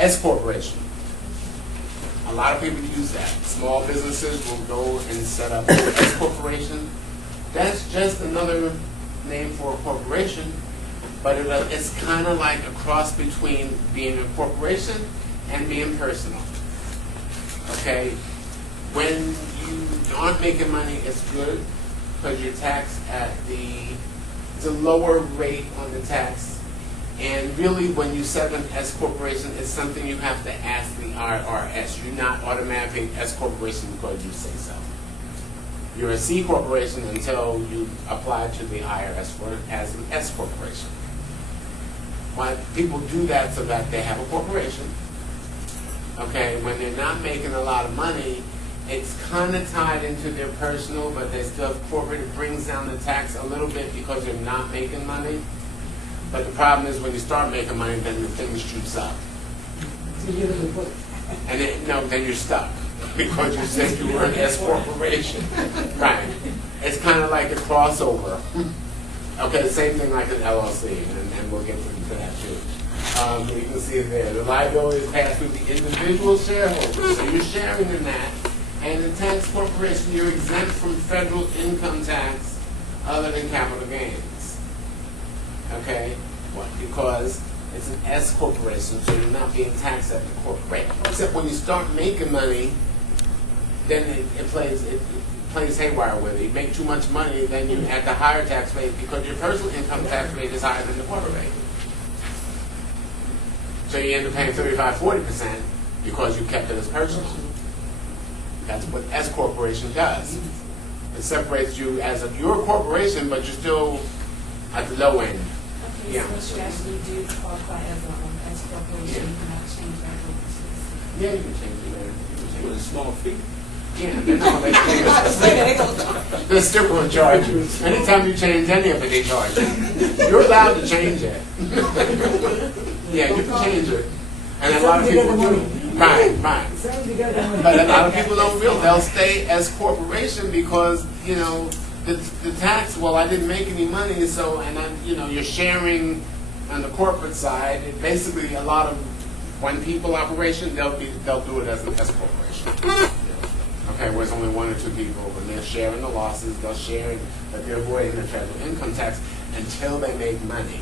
S corporation. A lot of people use that. Small businesses will go and set up an S corporation. That's just another name for a corporation, but it's kind of like a cross between being a corporation and being personal. Okay? When you aren't making money, it's good because you're taxed at it's a lower rate on the tax. And really, when you set up an S corporation, it's something you have to ask the IRS. You're not automatically S corporation because you say so. You're a C corporation until you apply to the IRS for it as an S corporation. Why people do that so that they have a corporation. Okay, when they're not making a lot of money, it's kind of tied into their personal, but they still have corporate. It brings down the tax a little bit because they're not making money. But the problem is when you start making money, then the thing shoots up. And then you're stuck because you said you were an S corporation. Right. It's kind of like a crossover. Okay, the same thing like an LLC, and we'll get into that too. You can see it there. The liability is passed through the individual shareholders, so you're sharing in that. And the tax corporation, you're exempt from federal income tax other than capital gains. Okay? What? Because it's an S corporation, so you're not being taxed at the corporate rate. Except when you start making money, then it plays haywire with it. You make too much money, then you're at the higher tax rate because your personal income tax rate is higher than the corporate rate. So you end up paying 35–40% because you kept it as personal. That's what S corporation does. It separates you as you're a corporation, but you're still at the low end. Okay, yeah. So you actually do qualify as an S corporation. You cannot change that over. Yeah, you can change it. With a small fee. Yeah, they're still going to charge you. Anytime you change any of it, they charge you. You're allowed to change it. Yeah, you can change it. And a lot of people do. Right. But a lot of people don't realize they'll stay as corporation because, the tax, well, I didn't make any money, so, you're sharing on the corporate side. It basically, a lot of one people operation, they'll do it as an S corporation. Okay, where it's only one or two people, when they're sharing the losses, they'll share it, but they're avoiding the federal income tax until they make money.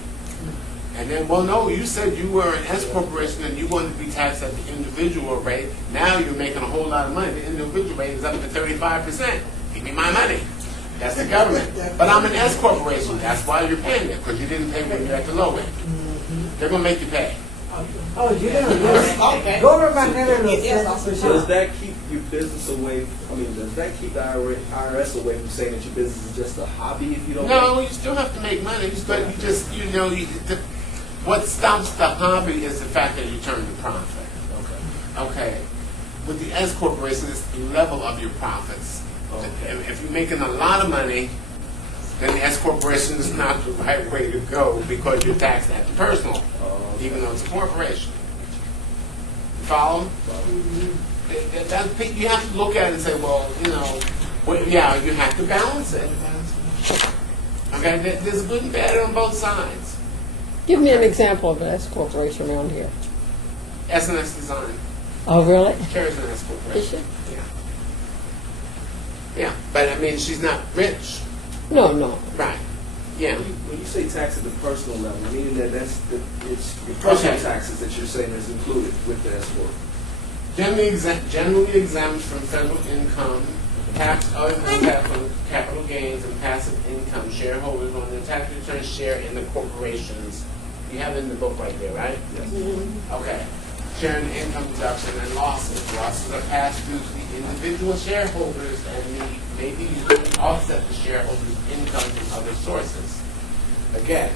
And then, well, no, you said you were an S corporation and you wanted to be taxed at the individual rate. Now you're making a whole lot of money. The individual rate is up to 35%. Give me my money. That's the government. But I'm an S corporation. That's why you're paying it, because you didn't pay when you're at the low end. They're going to make you pay. Oh, you don't know. Okay. Government never knows. Does that keep your business away? Does that keep the IRS away from saying that your business is just a hobby if you don't? No, you still have to make money, but what stops the hobby is the fact that you turn to profit. Okay. With the S corporation, it's the level of your profits. Okay. If you're making a lot of money, then the S corporation is not the right way to go because you're taxed at the personal, even though it's a corporation. You follow? You have to look at it and say, well, you have to balance it. Okay, there's good and bad on both sides. Give me an example of an S corporation around here. S&S Design. Oh, really? Carries an S corporation. Is she? Yeah. Yeah, but she's not rich. No. Right. Yeah. When you say tax at the personal level, meaning that it's your personal taxes that you're saying is included with the S corp. Generally exempt from federal income, tax other than tax on capital gains and passive income. Shareholders on their tax return share in the corporations. You have it in the book right there, right? Yes. Okay. Sharing the income deduction and losses. Losses are passed through to the individual shareholders, and maybe you can offset the shareholders' income from other sources. Again,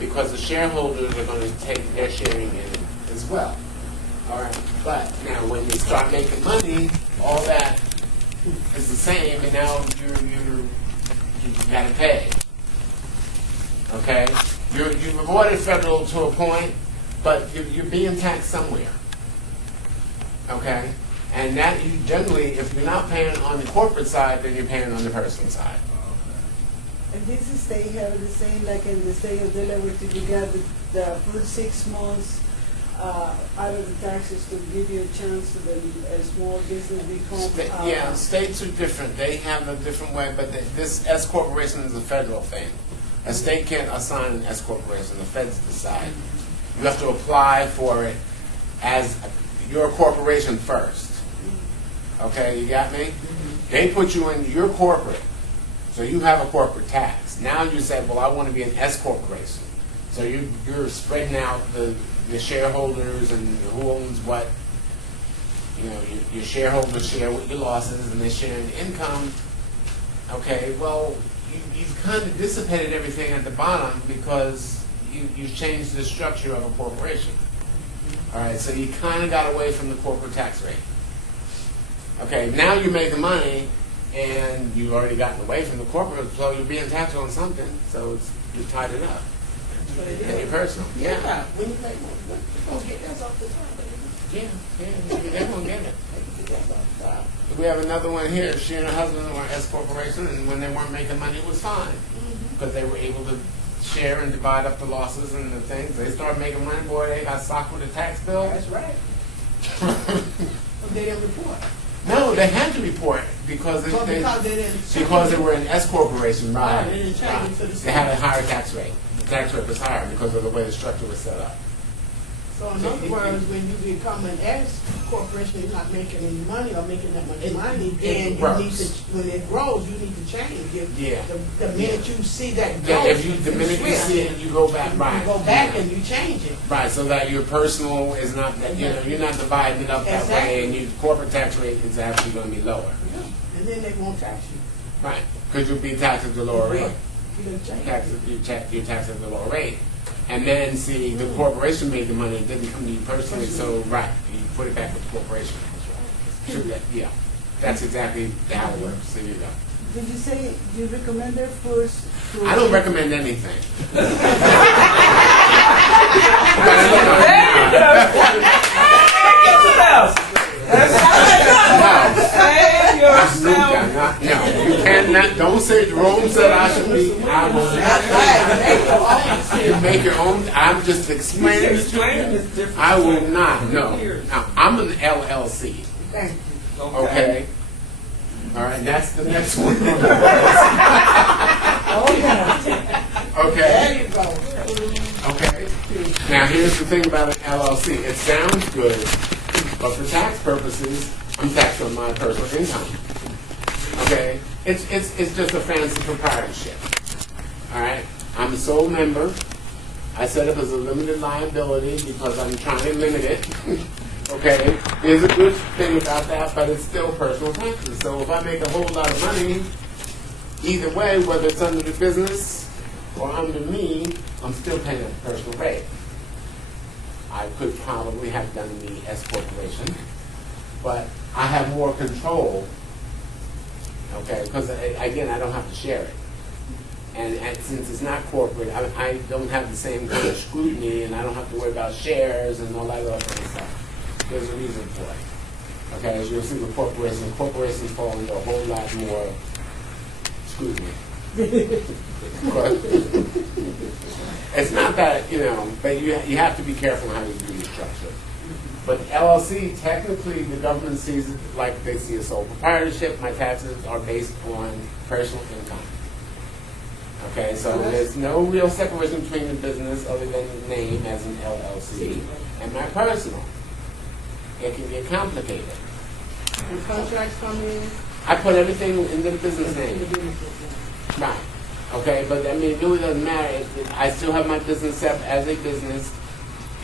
because the shareholders are going to take their sharing in as well. All right. But now, when you start making money, all that is the same, and now you got to pay. Okay. You've avoided federal to a point, but you're being taxed somewhere. Okay? And that you generally, if you're not paying on the corporate side, then you're paying on the personal side. And this state have the same, like in the state of Delaware, you got the first 6 months out of the taxes to give you a chance to then a small business become? Yeah, states are different. They have a different way, but this S corporation is a federal thing. A state can't assign an S corporation. The feds decide. You have to apply for it as your corporation first. Okay, you got me? They put you in your corporate, so you have a corporate tax. Now you say, well, I want to be an S corporation. So you're spreading out the shareholders and who owns what. You know, your shareholders share with your losses and they share in income. Okay, well, you've kind of dissipated everything at the bottom because you've changed the structure of a corporation. All right, so you kind of got away from the corporate tax rate. Okay, now you're making money and you've already gotten away from the corporate, so you're being taxed on something, so you've tied it up. And your personal. Yeah. When you make money, you're going to get that off the top. Yeah, they're going to get it. We have another one here. She and her husband were an S corporation, and when they weren't making money, it was fine because they were able to share and divide up the losses and the things. They started making money, boy, they got socked with a tax bill. That's right. But they didn't report. No, they had to report because they were an S corporation, right? They didn't change it to the They had a higher tax rate. The tax rate was higher because of the way the structure was set up. So in other words, when you become an S corporation, you're not making any money or making that much money, then you need to, when it grows, you need to change. The minute you see that growth, the minute you see it, you go back. Right. You go back and you change it. Right, so that your personal is not that you're not dividing it up that way, and your corporate tax rate is actually going to be lower. Yeah. And then they won't tax you. Right, because you'll be taxed at the lower rate. You're taxed at the lower rate. And then, see, the corporation made the money, it didn't come to you personally, so, right, you put it back with the corporation. Yeah, that's exactly how it works. There you go. Did you say you recommend their first? I don't recommend anything. No, you cannot. Don't say Jerome said I should be. I will not. You make your own. I'm just explaining it to you. I will not. No. Now, I'm an LLC. Okay. All right. That's the next one. Okay. There you go. Okay. Now, here's the thing about an LLC. It sounds good, but for tax purposes, I'm taxed on my personal income. Okay? It's just a fancy proprietorship. All right? I'm a sole member. I set up as a limited liability because I'm trying to limit it. Okay? There's a good thing about that, but it's still personal taxes. So if I make a whole lot of money, either way, whether it's under the business or under me, I'm still paying a personal rate. I could probably have done the S corporation, but I have more control, okay, because again, I don't have to share it. And since it's not corporate, I don't have the same kind of scrutiny, and I don't have to worry about shares and all that other kind of stuff. There's a reason for it. Okay, as you'll see with corporations fall under a whole lot more scrutiny. But it's not that, but you have to be careful how you do your structure. But LLC, technically, the government sees it like they see a sole proprietorship. My taxes are based on personal income. Okay, so there's no real separation between the business other than the name as an LLC and my personal. It can get complicated. When contracts come in, I put everything into the business name. Right. Okay, but I mean, it really doesn't matter. I still have my business set as a business.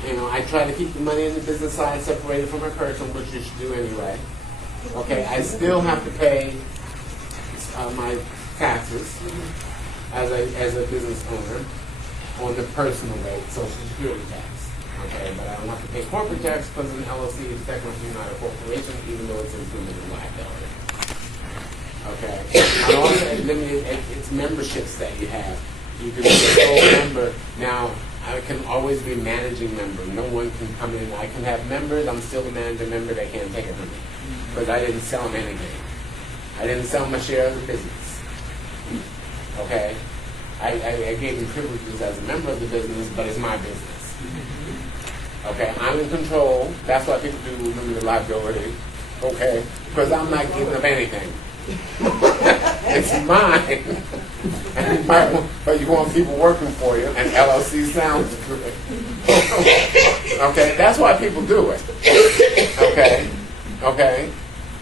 I try to keep the money in the business side separated from my personal, which you should do anyway. Okay, I still have to pay my taxes as a business owner on the personal rate, Social Security tax. Okay, but I don't have to pay corporate tax because an LLC is technically not a corporation, even though it's included in liability. Okay. And also, it's memberships that you have. You can be a sole member. Now, I can always be managing member. No one can come in. I can have members. I'm still a manager member. They can't take it from me because I didn't sell them anything. I didn't sell my share of the business. Okay. I gave them privileges as a member of the business, but it's my business. Okay, I'm in control. That's why people do limited liability. Okay, because I'm not giving up anything. It's mine. And you might want, but you want people working for you, and LLC sounds good. Okay, that's why people do it. Okay, okay.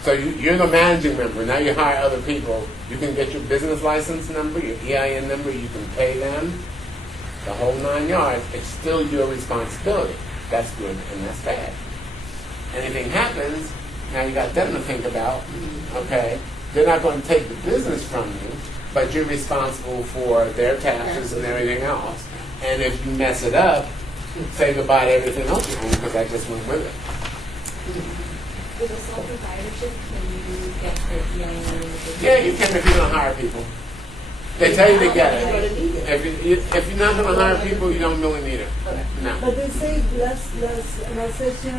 So you're the managing member. Now you hire other people. You can get your business license number, your EIN number. You can pay them the whole 9 yards. It's still your responsibility. That's good and that's bad. Anything happens, now you got them to think about. Okay, they're not going to take the business from you, but you're responsible for their taxes and everything else. And if you mess it up, say goodbye to everything else you own because I just went with it. With a sole proprietorship, can you get the EIN? Yeah, you can if you don't hire people. They tell you to get it. If you're not going to hire people, you don't really need it. No. But they say last past session,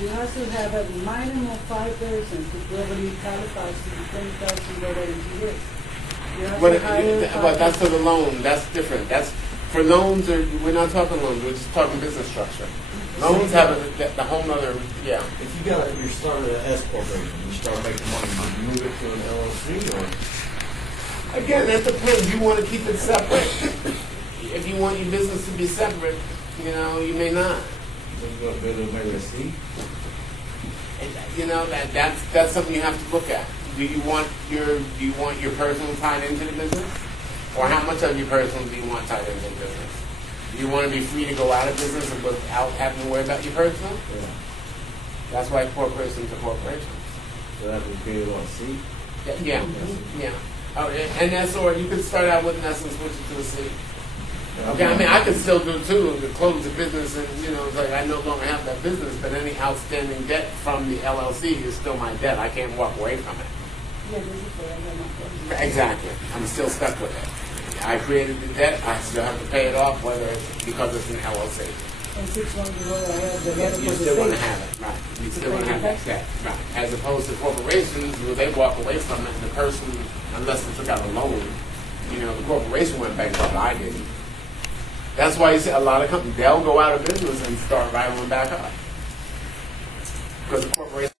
you have to have a minimum of 5 persons to probably qualify to the $10,000 a year. You have to hire But that's for the loan. That's different. That's for loans. We're not talking loans. We're just talking business structure. Loans have the whole other. Yeah. If you got you're starting an S corporation, you start making money, do you move it to an LLC or? Again, that depends. You want to keep it separate. If you want your business to be separate, you may not. You going to build maybe a C? That's something you have to look at. Do you want your personal tied into the business, or how much of your personal do you want tied into the business? Do you want to be free to go out of business without having to worry about your personal? Yeah. That's why corporations are corporations. So that would be on C? Yeah. Oh, and that's, or you could start out with an S and switch it to a C. Okay, I mean, I could still do too, to close the business and, it's like I no longer have that business, but any outstanding debt from the LLC is still my debt. I can't walk away from it. Yeah, this is for Exactly. I'm still stuck with it. I created the debt, I still have to pay it off, whether it's because it's an LLC. And 6 months ago, I had the letter You for the still want to state. have it, right. You still want to have that debt, right. As opposed to corporations, where they walk away from it, and the person, unless they took out a loan, the corporation went bankrupt, I didn't. That's why you see a lot of companies, they'll go out of business and start right on back up. Because the corporation